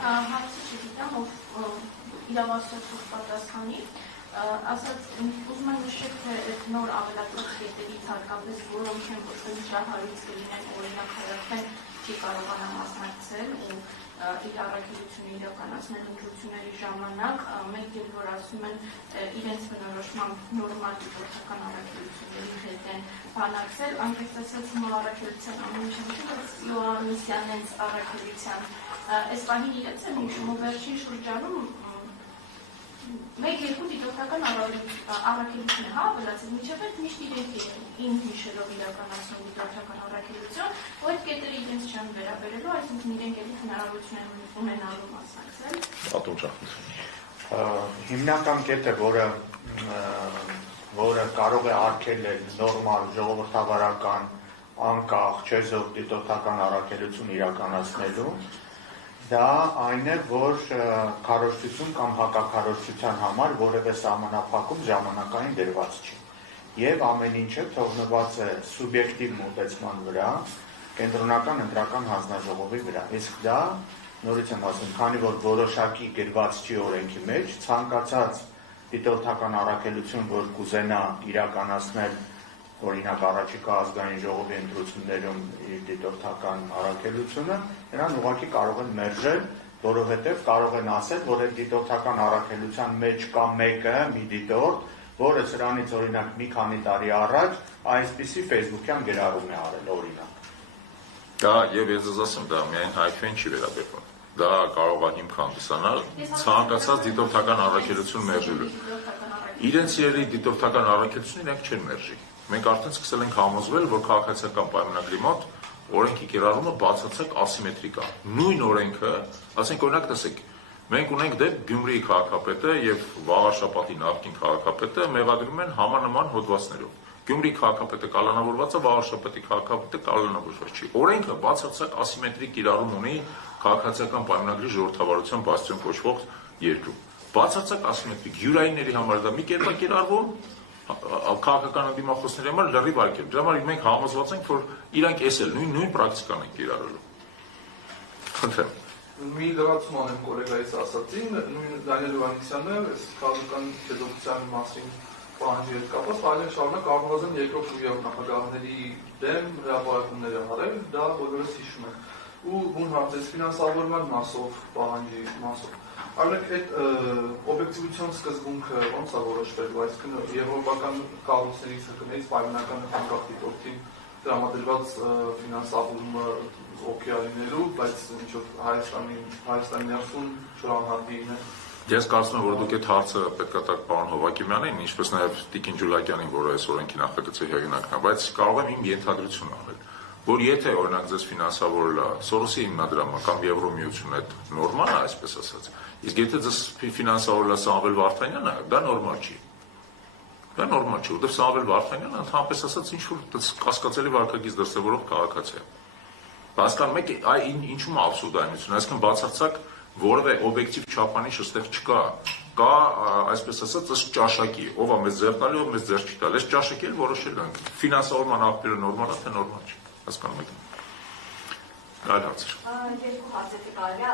Հարցը չգիտեմ, ով իրավասություն պատասխանի, ասած ուզում եմ նշել, թե այդ նոր ավելացած կետերից հարկապես, որոնք են ոչ թե միջահարույց կլինեն, օրինակ հարավեն չի կարողանա մասնակցել ու իր առաքելությունը իրականացնել ընտրությունների ժամանակ, մեկ էլ որ ասում են իրենց բնորոշմամբ նորմալ դիպլոմատական առաքելությունների հետ են բանակցել, անկեղծ ասած հիմա առաքելության ամեն ինչ բայց Իոաննիսյանենց առաքելության այս պահին իրենց եմ հիշում ու վերջին շրջանում մեկ-երկու դիտորդական առաքելություն է ավելացել, մինչև այդ միշտ իրենք ինձ հիշելով իրականացնում դիտորդական առաքելություն, ու այդ կետերը իրենց չեն վերաբերելու, այսինքն իրենք էլի հնարավորություն են ունենալու մասնակցել։ Հիմնական կետը, որը կարող է արգելել նորմալ ժողովրդավարական, անկախ, չեզոք դիտորդական առաքելություն իրականացնելու, դա այն է, որ քարոզչություն կամ հակաքարոզչության համար որևէ սահմանափակում ժամանակային դրված չի։ Եվ ամեն ինչը թողնված է սուբյեկտիվ մոտեցման վրա, կենտրոնական ընտրական հանձնաժողովի վրա։ Իսկ դա, նորից եմ ասում, քանի որ որոշակի գրված չի օրենքի մեջ, ցանկացած դիտորդական առաքելություն, որ կուզենա իրականացնել օրինակ առաջիկա ազգային ժողովի ընտրություններում իր դիտորդական առաքելությունը, նրան ուղղակի կարող են մերժել, որովհետև կարող են ասել, որ այդ դիտորդական առաքելության մեջ կա մեկը, մի դիտորդ, որը սրանից օրինակ մի քանի տարի առաջ այսպիսի Facebook-յան գրառում է արել օրինակ։ Դա եւ ես ասում, դա միայն հայտնին չի վերաբերվում։ Դա կարող է հիմք հանդիսանալ ցանկացած դիտորդական առաքելություն մերժելու։ Իրենց երերի դիտորդական առաքելությունը իրենք չեն մերժի։ Մենք արդեն սկսել ենք համոզվել, որ քաղաքացիական պայմանագրի մոտ օրենքի կիրառումը բացարձակ ասիմետրիկ է։ Նույն օրենքը, ասենք օրինակ տեսեք, մենք ունենք դեպք Գյումրիի քաղաքապետը եւ Վաղարշապատի նախկին քաղաքապետը մեղադրում են համանման հոդվածներով։ Գյումրիի քաղաքապետը կալանավորված է, Վաղարշապատի քաղաքապետը կալանավորված չի։ Օրենքը բացարձակ ասիմետրիկ կիրառում ունի քաղաքացիական պայմանագրի ժողովրդավարության բացություն կոչվող երկրում։ Բացարձակ ասիմետրիկ յուրայինների համար դա մի կերպ է կիրառվում, քաղաքական դիմախոսների համար լրիվ այլ կերպ։ Դրա համար մենք համոզված ենք, որ իրանք էս էլ նույն պրակտիկան են կիրառելու։ Խնդրեմ։ Մի լրացում անեմ կոլեգայից ասացին, նույն Դանիել Հովհաննիսյանը այս քաղաքական դեպության մասին պահանջի հետ կապված այլեն շարունակ առնվազն երկրորդ ուղիղ նախագահների դեմ հրապարակումներ է արել, դա բոլորս հիշում ենք։ Ու բուն հարցեց ֆինանսավորման մասով, պահանջի մասով։ Արնեք այդ օբյեկտիվության սկզբունքը ոնց է որոշվելու, այսինքն եվրոպական կառույցներից հկներից պայմանական անկախ դիտորդին տրամադրված ֆինանսավորումը օկեանիներու, բայց ինչ-որ Հայաստանի ներսում չանհատին է։ Ես կարծում եմ, որ դուք այդ հարցը պետք է տաք պարոն Հովակիմյանին, ինչպես նաև Տիկին Ջուլակյանին, որը այս օրենքի նախագծի հեղինակն է, բայց կարող եմ իմ ենթադրություն անել, որ եթե օրինակ ձեզ ֆինանսավորելա Սորոսի հիմնադրամը կամ Եվրոմիությունը, այդ նորմալ է, այսպես ասած, իսկ եթե ձեզ ֆինանսավորելա Սամվել Վարդանյանը, դա նորմալ չի։ Դա նորմալ չի, որտեղ Սամվել Վարդանյանը ընդհանրապես ասած ինչ-որ կասկածելի վարքագիծ դրսևորող քաղաքացի է։ Հասկանում եք, ինչու՞մ է աբսուրդայնությունը, այսինքն բացարձակ որևէ օբյեկտիվ չափանիշ այստեղ չկա, կա այսպես ասած ըստ ճաշակի, ով է մեզ ձեռ տալի, ով մեզ ձեռ չի տալի, այս ճաշակի էլ որոշել ենք, ֆինանսավորման աղբյուրը նորմալ է, թե նորմալ չի, հասկանում եք։ Այլ հարցեր։ Երկու հարց է կարելի է